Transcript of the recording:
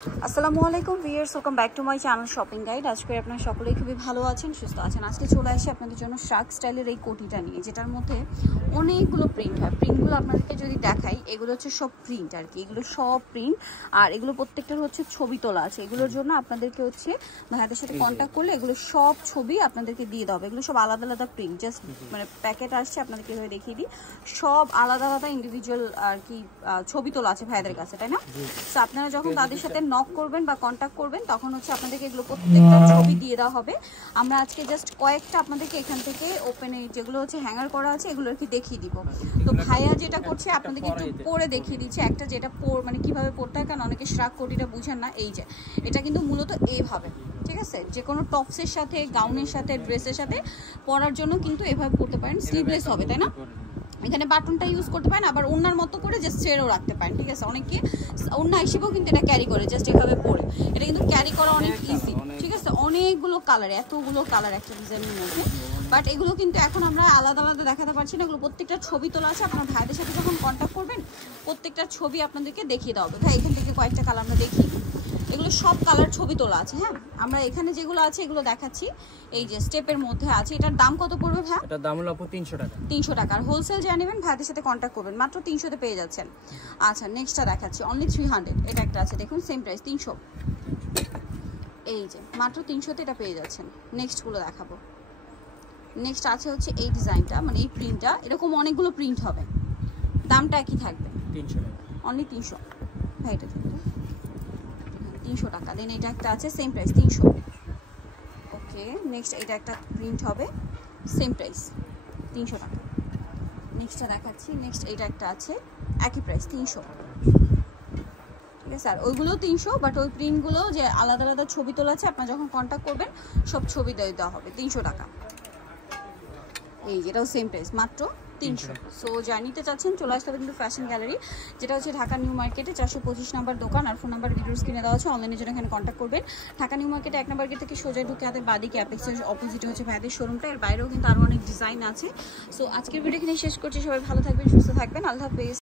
আসসালামু আলাইকুম viewers, welcome back to my channel shopping guide. আজকে আপনারা সকলেই খুবই ভালো আছেন, সুস্থ আছেন। আজকে চলে আসি আপনাদের জন্য শার্ক স্টাইলের এই কোটিটা নিয়ে, যেটার মধ্যে অনেকগুলো প্রিন্ট হয়। প্রিন্টগুলো আপনাদেরকে যদি দেখাই, এগুলো হচ্ছে সব প্রিন্ট আর কি, এগুলো সব প্রিন্ট। আর এগুলো প্রত্যেকটার হচ্ছে ছবি তোলা আছে। এগুলোর জন্য আপনাদেরকে হচ্ছে ভাইয়াদের সাথে কন্ট্যাক্ট করলে এগুলো সব ছবি আপনাদেরকে দিয়ে দেওয়া হবে। এগুলো সব আলাদা আলাদা প্রিন্ট, জাস্ট মানে প্যাকেট আসছে, আপনাদেরকে এভাবে দেখিয়ে দিই। সব আলাদা আলাদা ইন্ডিভিজুয়াল আর কি ছবি তোলা আছে ভাইয়াদের কাছে, তাই না? তো আপনারা যখন তাদের সাথে নক করবেন বা কন্ট্যাক্ট করবেন, তখন হচ্ছে আপনাদেরকে এগুলো প্রত্যেকটা ছবি দিয়ে দেওয়া হবে। আমরা আজকে জাস্ট কয়েকটা আপনাদেরকে এখান থেকে ওপেনে যেগুলো হচ্ছে হ্যাঙ্গার করা আছে এগুলো আর কি দেখিয়ে দিব। তো ভাইয়া যেটা করছে আপনাদেরকে একটু পরে দেখিয়ে দিচ্ছে, একটা যেটা মানে কিভাবে পড়তে হয়, কারণ অনেকে শার্ক কোটিটা বুঝেন না। এই যে এটা কিন্তু মূলত এইভাবে, ঠিক আছে, যে কোনো টপসের সাথে, গাউনের সাথে, ড্রেসের সাথে পরার জন্য কিন্তু এভাবে পরতে পারেন। স্লিভলেস হবে, তাই না? এখানে বাটনটা ইউজ করতে পারেন, আবার ওনার মতো করে জাস্ট ছেড়েও রাখতে পারেন, ঠিক আছে। অনেকে ওনা হিসেবেও কিন্তু এটা ক্যারি করে, জাস্ট এভাবে পরে। এটা কিন্তু ক্যারি করা অনেক ইজি, ঠিক আছে। অনেকগুলো কালার, এতগুলো কালার একটা ডিজাইনের মধ্যে। বাট এগুলো কিন্তু এখন আমরা আলাদা আলাদা দেখাতে পারছি না, এগুলো প্রত্যেকটা ছবি তোলা আছে। আপনার ভাইদের সাথে যখন কন্ট্যাক্ট করবেন, প্রত্যেকটা ছবি আপনাদেরকে দেখিয়ে দেওয়া হবে। ভাই এখান থেকে কয়েকটা কালার আমরা দেখি, এগুলো সব কালার ছবি তোলা আছে। হ্যাঁ, আমরা এখানে যেগুলো আছে এগুলো দেখাচ্ছি। এই যে স্টেপের মধ্যে আছে। এটার দাম কত পড়বে ভাই? এটার দাম হলো 300 টাকা। 300 টাকা। আর হোলসেল যা নেবেন ভাইদের সাথে কন্ট্যাক্ট করবেন, মাত্র 300 তে পেয়ে যাচ্ছেন। আচ্ছা, নেক্সটটা দেখাচ্ছি, অনলি 300। এটা একটা আছে, দেখুন সেম প্রাইস 300। এই যে মাত্র 300 তে এটা পেয়ে যাচ্ছেন। নেক্সটগুলো দেখাবো। নেক্সট আছে হচ্ছে এই ডিজাইনটা, মানে এই প্রিন্টটা, এরকম অনেকগুলো প্রিন্ট হবে, দামটা একই থাকবে 300 টাকা, অনলি 300। ভাই এটা দেখুন 300 টাকা। দেন এটা একটা আছে সেম প্রাইস 300। ওকে, নেক্সট এটা একটা প্রিন্ট হবে, সেম প্রাইস 300 টাকা। নেক্সটটা দেখাচ্ছি। নেক্সট এটা একটা আছে, একই প্রাইস 300, ঠিক আছে। আর ওইগুলো 300, বাট ওই প্রিন্টগুলো যে আলাদা আলাদা ছবি তোলা আছে, আপনারা যখন কন্ট্যাক্ট করবেন সব ছবি দিয়ে দেওয়া হবে 300 টাকা। এই যেটাও সেম প্রাইস, মাত্র 300। সো যা নিতে চাচ্ছেন চলে আসতে হবে কিন্তু ফ্যাশন গ্যালারি, যেটা হচ্ছে ঢাকা নিউ মার্কেটে 425 নাম্বার দোকান। আর ফোন নাম্বার ভিডিওর স্ক্রিনে দেওয়া আছে, অনলাইনের জন্য এখানে কন্ট্যাক্ট করবেন। ঢাকা নিউ মার্কেটে 1 নাম্বার গেট থেকে সোজা ঢুকে হাতের বাদিকে অ্যাপেক্সের অপোজিটে হচ্ছে ভাইদের শোরুমটা। এর বাইরেও কিন্তু আরও অনেক ডিজাইন আছে। সো আজকের ভিডিও এখানে শেষ করছি। সবাই ভালো থাকবেন, সুস্থ থাকবেন, আল্লাহ হাফেজ।